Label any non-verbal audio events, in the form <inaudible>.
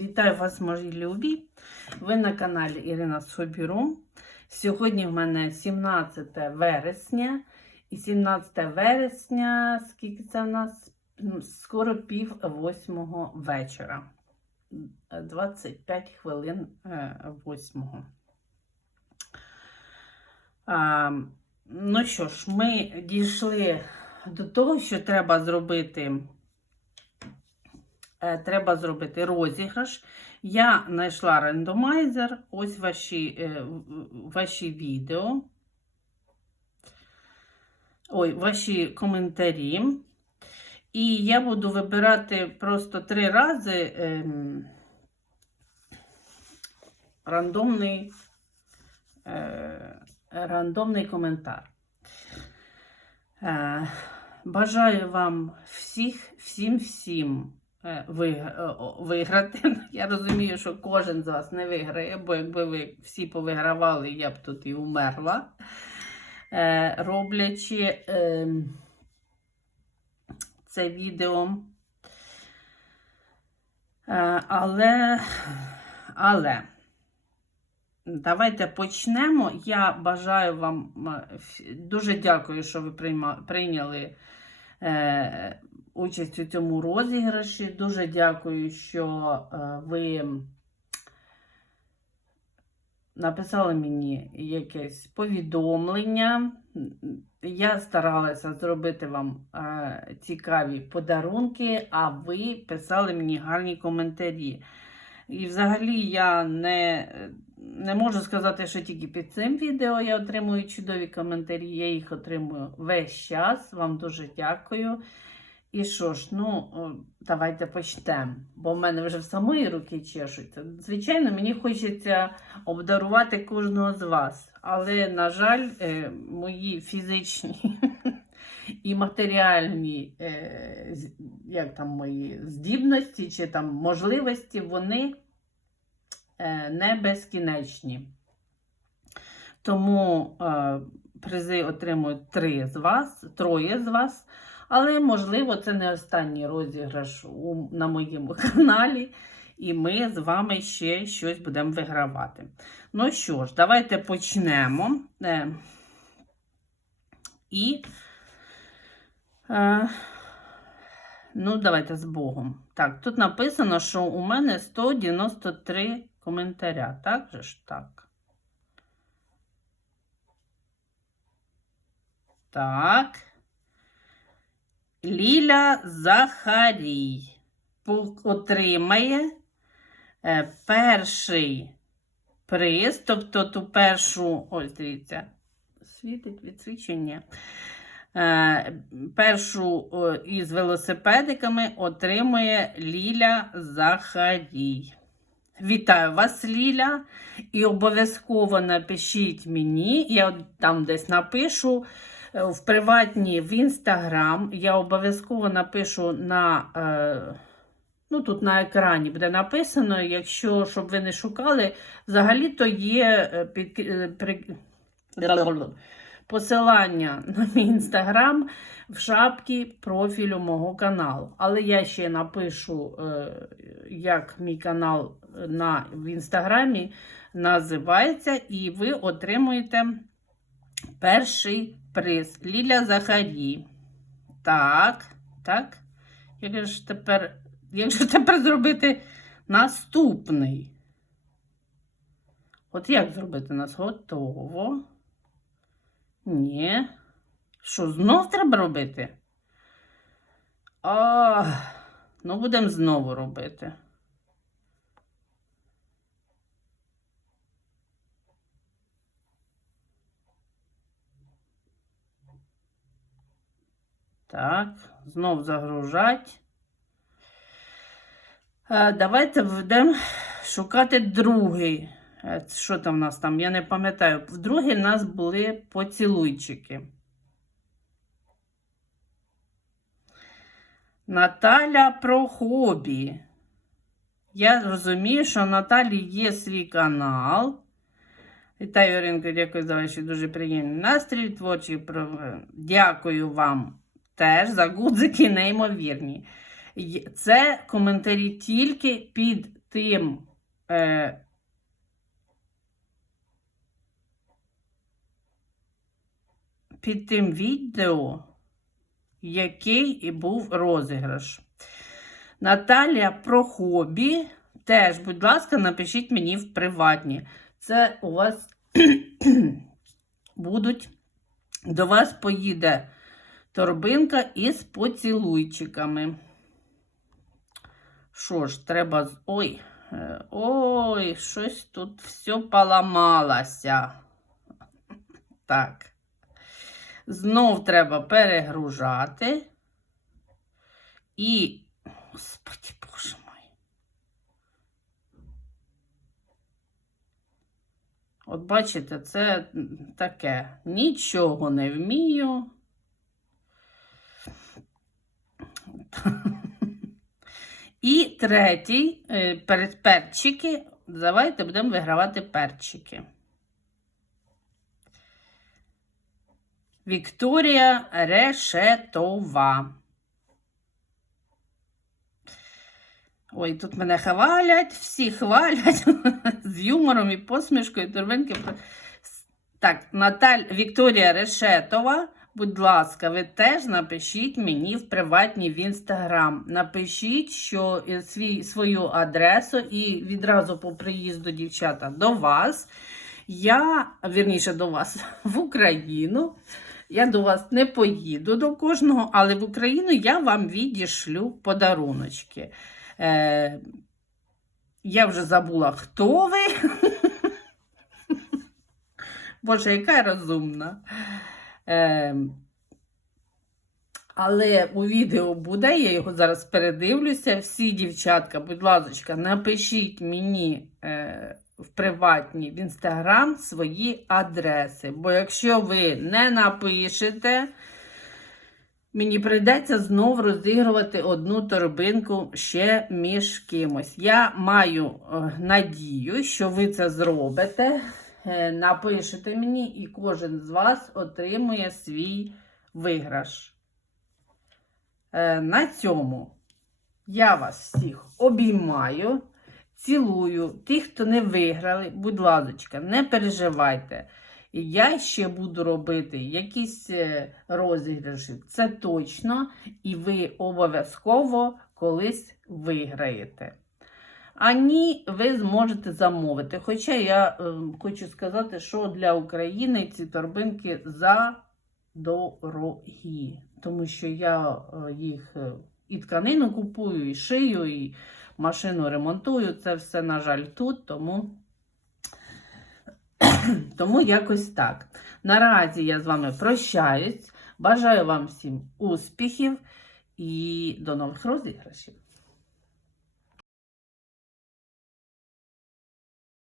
Вітаю вас, мої любі! Ви на каналі Ірина Собіру. Сьогодні в мене 17 вересня. І 17 вересня, скільки це в нас? Скоро пів восьмого вечора. 25 хвилин е, восьмого. Ну що ж, ми дійшли до того, що треба зробити. Е, Треба зробити розіграш. Я знайшла рандомайзер. Ось ваші, е, ваші відео. Ой, ваші коментарі. І я буду вибирати просто три рази ем, рандомний, е, рандомний коментар. Е, бажаю вам всіх, всім, всім виграти. <laughs> Я розумію, що кожен з вас не виграє, бо якби ви всі повигравали, я б тут і умерла. Е, роблячи е, це відео. Е, але, але давайте почнемо. Я бажаю вам е, дуже дякую, що ви прийняли е, участь у цьому розіграші. Дуже дякую, що е, ви написали мені якесь повідомлення. Я старалася зробити вам е, цікаві подарунки, а ви писали мені гарні коментарі. І взагалі я не, не можу сказати, що тільки під цим відео я отримую чудові коментарі. Я їх отримую весь час. Вам дуже дякую. І що ж, ну, давайте почнемо, бо в мене вже в самої руки чешуться. Звичайно, мені хочеться обдарувати кожного з вас, але, на жаль, е, мої фізичні <laughs> і матеріальні е, як там, мої здібності чи там можливості, вони е, не безкінечні. Тому е, призи отримують три з вас, троє з вас. Але, можливо, це не останній розіграш у, на моєму <laughs> каналі, і ми з вами ще щось будемо вигравати. Ну що ж, давайте почнемо. Е, і, е, ну, давайте з Богом. Так, тут написано, що у мене 193 коментаря. Так же ж? Так. Так. Ліля Захарій отримає е, перший приз, тобто ту першу, ось дивіться, світить відсвічення. Е, першу із велосипедиками отримує Ліля Захарій. Вітаю вас, Ліля. І обов'язково напишіть мені, я там десь напишу е, в приватні в інстаграм. Я обов'язково напишу на. Е, Ну, тут на екрані буде написано, якщо, щоб ви не шукали, взагалі-то є е, під, е, при, посилання на мій інстаграм в шапці профілю мого каналу. Але я ще напишу, е, як мій канал на, в інстаграмі називається, і ви отримуєте перший приз. Ліля Захарі. Так, так. Як ж тепер, як же тепер зробити наступний? От як зробити нас? Готово. Ні. Що, знов треба робити? А, ну будемо знову робити. Так, знов загружать. Е, Давайте будемо шукати другий. Е, Що там у нас там? Я не пам'ятаю. В другий в нас були поцілуйчики. Наталя про хобі. Я розумію, що Наталі є свій канал. Вітаю, Оринко, дякую за ваші дуже приємні настрій. Творчі. Дякую вам теж за гудзики неймовірні. Це коментарі тільки під тим. Е, під тим відео, який і був розіграш. Наталія про хобі. Теж, будь ласка, напишіть мені в приватні. Це у вас <clears throat> будуть. До вас поїде торбинка із поцілуйчиками. Що ж, треба. Ой, е, ой, щось тут все поламалося. Так. Знов треба перегружати. І. Господи, боже мой. От бачите, це таке. Нічого не вмію. <laughs> І третій е, перчики. Давайте будемо вигравати перчики. Вікторія Решетова. Ой, тут мене хвалять, всі хвалять <laughs> з юмором і посмішкою торбинки. Так, Наталь Вікторія Решетова, будь ласка, ви теж напишіть мені в приватній в інстаграм. Напишіть, що е, свій, свою адресу і відразу по приїзду дівчата до вас. Я, вірніше, до вас <laughs> в Україну. Я до вас не поїду до кожного, але в Україну я вам відішлю подаруночки. Е, я вже забула, хто ви. <laughs> Боже, яка розумна. Е, але у відео буде, я його зараз передивлюся. Всі дівчатка, будь ласка, напишіть мені е, в приватні в інстаграм свої адреси. Бо якщо ви не напишете, мені прийдеться знов розігрувати одну торбинку ще між кимось. Я маю е, надію, що ви це зробите. Е, Напишете мені, і кожен з вас отримує свій виграш. Е, На цьому я вас всіх обіймаю, цілую. Ті, хто не виграли, будь ласка, не переживайте. Я ще буду робити якісь е, розіграші, це точно, і ви обов'язково колись виграєте. А ні, ви зможете замовити. Хоча я е, хочу сказати, що для України ці торбинки задорогі. Тому що я е, їх е, і тканину купую, і шию, і машину ремонтую. Це все, на жаль, тут, тому, <clears throat> тому якось так. Наразі я з вами прощаюсь. Бажаю вам всім успіхів і до нових розіграшів.